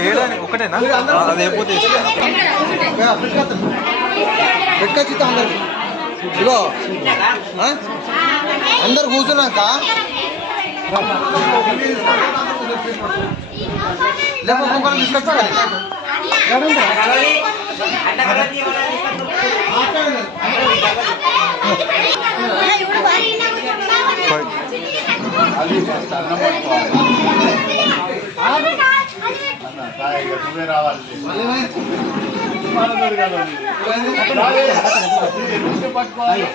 ఏడాని ఒకటేనా అది అయిపోతే ఎక్కచ్చిత అందరు ఇగో అందరు కూర్చున్నాక లేకపోతే తీసుకొచ్చి నువ్వే రావాలి పట్టుకోవాలి